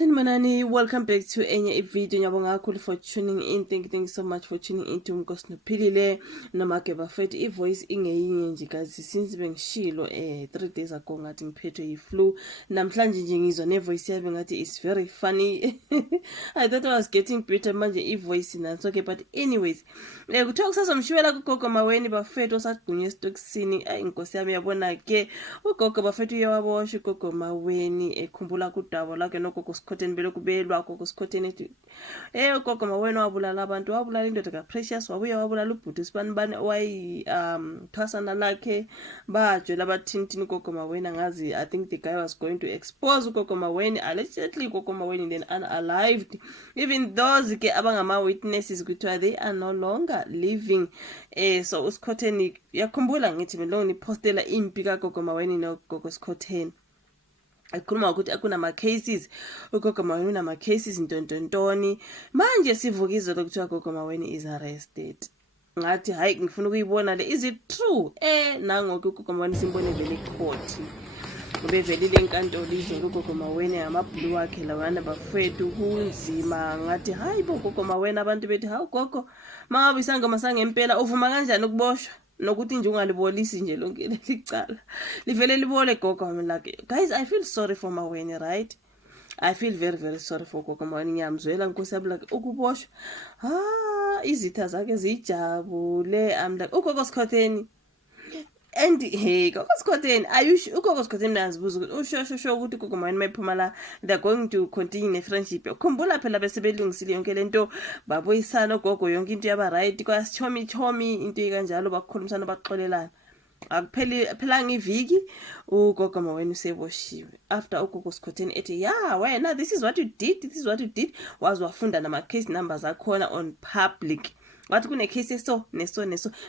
Sanibonani, welcome back to enye video. Ngiyabonga kakhulu for tuning in. Thank you so much for tuning in to Nkosi Nophilile noma ke bafethu. I-voice ingeyinye nje kazi since bengishilo 3 days ago ngathi ngiphethwe yi-flu. Namhlanje nje ngizwa ne-voice yami ngathi it's very funny. I thought I was getting better manje i-voice nanso okay, but anyways kuthiwa kusazomshiyela kugogo Maweni bafethu osagqunywe esitokisini. Inkosi yami yabona ke ugogo bafethu uyawaboshwa ugogo Maweni ekhumbula kudaba lakhe nogogo Sikhotheni belokhu belwa gogo Sikhotheni ethi ugogo Maweni wabulala abantu, wabulala indoda kaPrecious, wabuya wabulala ubhuti sibanibani wayi thwasana lakhe bajwela abathintini ugogo Maweni. Angazi, I think the guy was going to expose ugogo Maweni, allegedly ugogo Maweni then unalived, even those ke abangama witnesses kuthiwa they are no longer living. So uSikhotheni yakhumbula ngithi mina ngipostela impi kagogo Maweni nogogo Sikhotheni. Akhuluma ukuthi akunama cases ugogo Maweni unama cases ntontontoni. Manje sivuka izolo kuthiwa ugogo Maweni is arrested. Ngathi hayi ngifuna ukuyibona le, is it true? Nangoku ugogo Maweni simbone vele court. Ubevelile enkantolo izolo ugogo Maweni amabhulu wakhe lawana bafethu kunzima. Ngathi hayi bo ugogo Maweni abantu bethi hawu gogo mangabe isangoma sangempela uvuma kanjani ukuboshwa nokuthi nje ungalibolisi nje lonke licala livele libole gogo wami like. Guys, I feel sorry for Maweni, right? I feel very sorry for gogo Maweni. Ngiyamzwela Nkosi yami like ukuboshwa izitha zakhe zijabule. I'm like ugogo Sikhotheni and hey gogo Sikhotheni, are you ugogo Sikhotheni nazibuza ukuthi usho ukuthi ugogo Maweni mayiphuma la they're going to continue ne friendship. Khumbula phela bese belungisile yonke lento babuyisana gogo yonke into yaba right kwasichomi into ikanjalo bakhulumisana baxolelana. Akupheli phela ngiviki ugogo Maweni useboshiwe after ugogo Sikhotheni ethi wena this is what you did wazi wafunda nama case numbers akhona on public. Wathi kune case neso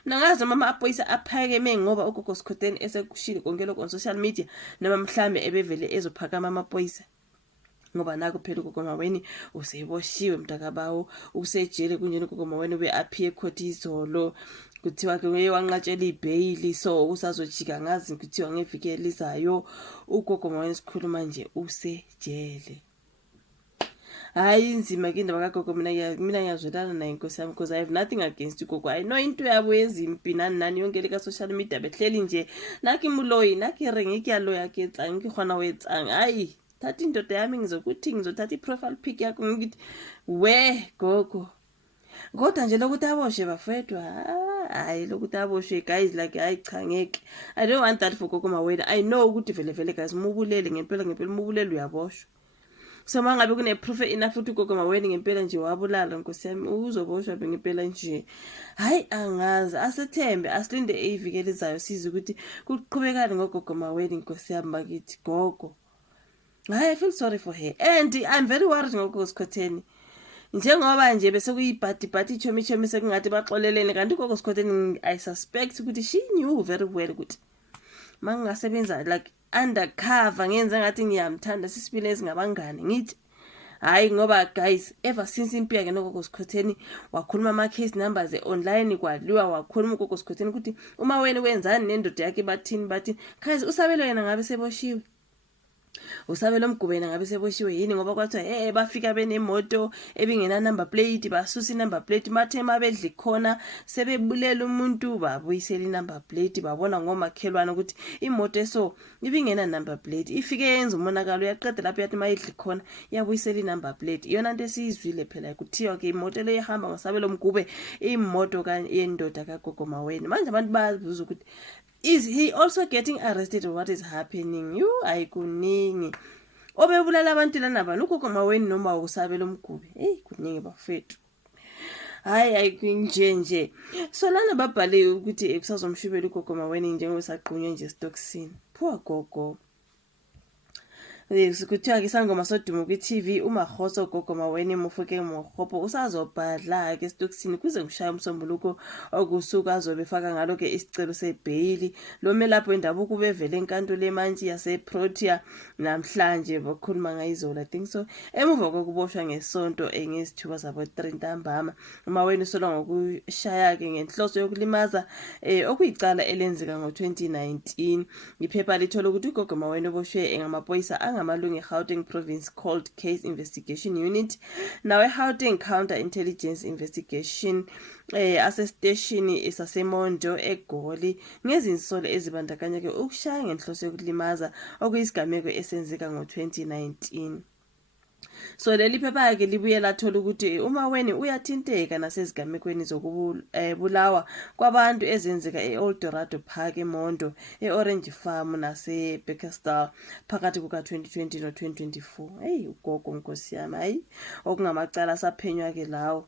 mina ngazi noma amaphoyisa aphakeme ngoba ugogo Sikhotheni esekushilo konke lokho on social media noma mhlambe ebevele ezophakama amaphoyisa ngoba naku phela ugogo Maweni useboshiwe mntakabawo usejele kunjena ugogo Maweni ube appear court izolo kuthiwa ke wanqatshela ibail so usazojika ngazi kuthiwa ngeviki elizayo ugogo Maweni sikhuluma nje usejele. Hayi inzima ke indaba kagogo mina ngiyazwelana naye Nkosi yami because I have nothing against ugogo. I know into yabo yezimpi nani yonke leka social media behleli nje nakhi muloyi nakhi ring ikiyaloya ke tsang ke khona wetsang. Hayi thatha indoda yami ngizokuthi ngizothatha iprofile pic yakho ngithi we gogo kodwa nje lokuthi aboshe bafethu hayi lokuthi aboshwe guys like hayi cha ngeke. I don't want that for gogo Maweni. I know ukuthi vele guys mubulele ngempela mubulele uyaboshwa. So mangabe kune proof enough ukuthi ugogo Maweni ngempela nje wabulala Nkosi yami uzoboshwa ngempela nje. Hayi angazi asethembe asilinde iviki elizayo size ukuthi kuqhubekani ngogogo Maweni Nkosi yami bakithi gogo. I feel sorry for her and I'm very worried ngogogo Sikhotheni. Njengoba nje bese kuyibhadi chomi sekungathi baxolelene kanti ugogo Sikhotheni I suspect ukuthi she knew very well ukuthi mangasebenza like undercover ngenza ngathi ngiyamthanda sisibile ezingabangani ngithi hayi ngoba guys ever since impi yake nogogo Sikhotheni wakhuluma ama case numbers online kwaliwa wakhuluma ugogo Sikhotheni ukuthi uma wena wenzani nendoda yakhe bathini guys usabelo yena ngabe seboshiwe. Usabelo Mgubeni ngabe seboshiwe yini ngoba kwathiwa bafika benemoto ebingena number plate basusa number plate mathema bedli khona sebebulela umuntu babuyisela number plate babona ngomakhelwana ukuthi imoto eso ibingena number plate ifike yenza umonakalo yaqeda lapho yathi mayidli khona yabuyisela number plate. Iyona into esizwile phela kuthiwa ke imoto le ihamba ngosabelo Mgube imoto yendoda kagogo Maweni. Manje abantu bayabuza ukuthi is he also getting arrested or what is happening? You ayikuningi obebulala abantu lana bani ugogo Maweni noma usabelo Mgube kuningi bafethu. Hayi ayinje so lana babhale ukuthi kusazomshubela ugogo Maweni njengosaqhunywe nje stokisini. Poor gogo. Kuthiwa ke sangoma soduma kwi-TV uMakhoso ugogo Maweni mufuke Mokgopo usazobhadla ke stokisini kuze ngishaya umsombuluko okusuka azobefaka ngalo ke isicelo sebail. Lo melapho indabuko ubevele enkantolo emantshi yaseProtea namhlanje bakhuluma ngayizola I think so emuva kokuboshwa ngesonto ngezithuba zabo 3 ntambama. Maweni usolwa ngokushaya ke ngenhloso yokulimaza okuyicala elenzeka ngo2019. Iphepha lithola ukuthi ugogo Maweni oboshwe ngamaphoyisa abangamalungu e-Gauteng Province Cold Case Investigation Unit nawe Gauteng Counter Intelligence Investigation asesiteshini esaseMondo eGoli ngezinsolo ezibandakanya ke ukushaya ngenhloso yokulimaza okuyisigameko esenzeka ngo-2019. So leli phepha ke libuye lathola ukuthi uMaweni uyathinteka nasezigamekweni zokubulawa kwabantu ezenzeka eOld Dorado Park eMondo, eOrange Farm naseBurgersdal phakathi kuka-2020 no-2024. Hey ugogo nkosi yami, hayi okungamacala asaphenywa ke lawo.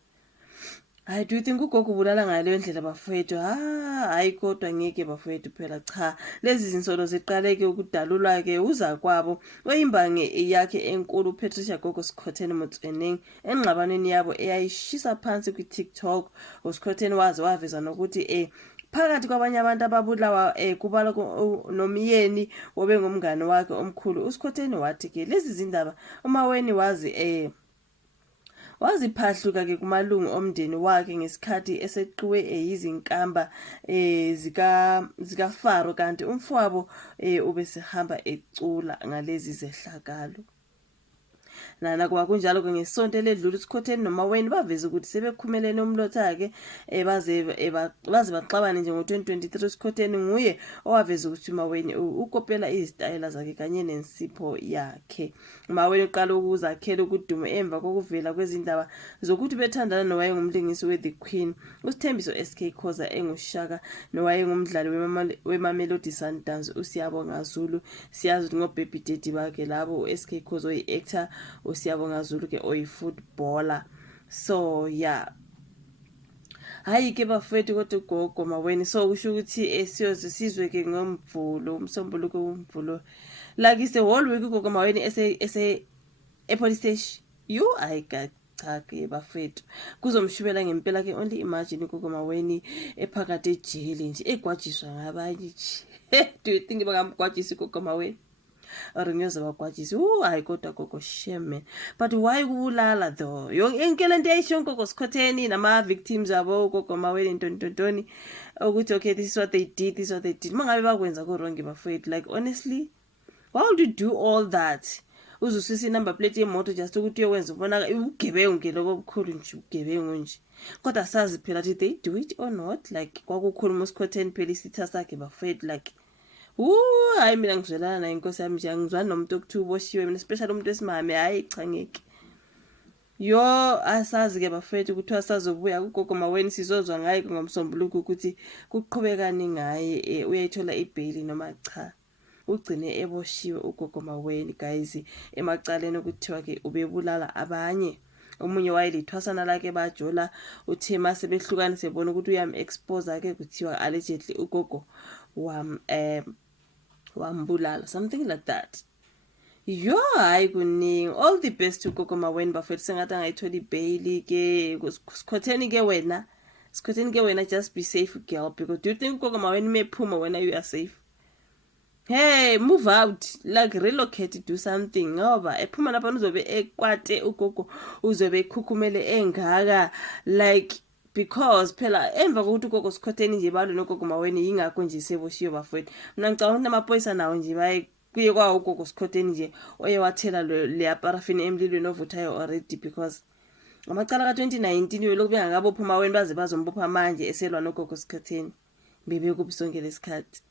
I do think ugogo ubulala ngaleyo ndlela bafowethu. Hayi kodwa ngeke bafowethu phela cha. Lezi zinsolo ziqaleke ukudalulwa ke uza kwabo oyimbange yakhe enkulu uPatricia Gogo Skhotheni Motsoeneng engxabanweni yabo eyayishisa phansi kwiTikTok. uSkhotheni waveza nokuthi phakathi kwabanye abantu ababulawa kubalwa noMyeni obengumngane wakhe omkhulu. uSkhotheni wathi ke lezi zindaba uMaweni waziphahluka ke kumalungu omndeni wakhe ngesikhathi eseqiwe yizinkamba zika Faro kanti umfowabo ubesehamba ecula ngalezi zehlakalo. Nakuba kunjalo ke ngesonto ledlule uSkhotheni noMaweni baveza ukuthi sebekhumelene umlothake baze baxabane nje ngo-2023. uSkhotheni nguye owaveza ukuthi uMaweni ukopela izitayela zakhe kanye nensipho yakhe. uMaweni uqala ukuzakhela ukudumo emva kokuvela kwezindaba zokuthi bethandana nowayengumlingisi we The Queen uSithembiso SK Khoza enguShaka nowayengumdlali weMamelodi Sundowns uSiyabonga Zulu. Siyazi ngoBaby Daddy bakhe labo uSK Khoza oyi-actor, uSiyabonga Zulu ke oyi-footballer. So yeah, hayi ke bafethu kodwa ugogo Maweni so kusho ukuthi siyoze sizwe ke ngoMvulo, umsombuluko woMvulo like is the whole week ugogo Maweni police station. Cha ke bafethu kuzomshubela ngempela ke. Only imagine ugogo Maweni ephakathi ejele nje egwajiswa ngabanye nje. Do you think bangamgwajisa ugogo Maweni? Or ngiyoze bagwajise? Hayi kodwa gogo shame man. But why kubulala though? Yonke lento eyisho ugogo Skhotheni nama victims abo ugogo Maweni ntontoni ukuthi okay this is what they did, this is what they did. Mangabe bakwenza ko wrong bafethu, like honestly why would you do all that? Uzusisa number plate yemoto just ukuthi uyowenza ubona ugebengu ngelo obukhulu nje ugebengu nje. Kodwa sazi phela ukuthi they do it or not, like kwakukhuluma uSkhotheni phela isitha sakhe bafethu like hayi mina ngizwelana naye inkosi yami nje angizwani nomuntu okuthiwa uboshiwe mina especially umuntu wesimame. Hayi cha ngeke yo asazi ke bafethu ukuthi asazobuya kugogo Maweni sizozwa ngaye ngomsombuluko ukuthi kuqhubekani ngaye uyayithola ibail noma cha. Ugcine eboshiwe ugogo Maweni guys emacaleni ukuthiwa ke ubebulala abanye. Omunye wayelithwasana lakhe bajola uThema sebehlukana sebona ukuthi uyam-expose ke kuthiwa allegedly ugogo wambulala something like that. Yo hayi kuningi. All the best to ugogo Maweni bafethu sengathi angayithola ibail ke. Skhotheni ke wena just be safe girl, because do you think ugogo Maweni mephuma wena you are safe? Hey, move out, like relocate, do something. Ngoba ephuma lapha uzobe ekwate ugogo uzobe ekhukhumele engaka like because phela emva kokuthi ugogo Skhotheni nje balwe nogogo Maweni yingakho nje seboshiwe bafethu. Mina ngicabanga ukuthi amaphoyisa nawo nje kuye kwa ugogo Skhotheni nje oye wathela le paraffin emlilweni ovuthayo already, because ngamacala ka-2019 yolokhu bengakabophi uMaweni baze bazombopha manje eselwa nogogo Skhotheni bebekuphi sonke lesikhathi.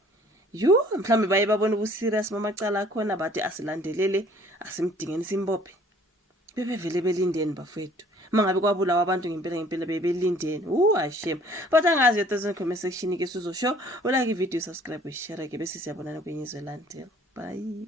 Mhlawumbe baye babona ubuserious mamacala akhona bathi asilandelele asimdingeni simbophe. Bebevele belindeni bafethu. Mangabe kwabulawa abantu ngempela bebelindeni. Ashame. But angazi yethu comment section ke sizosho. Like i video, subscribe, share ke bese siyabonana kwenye izwe landela. Bye.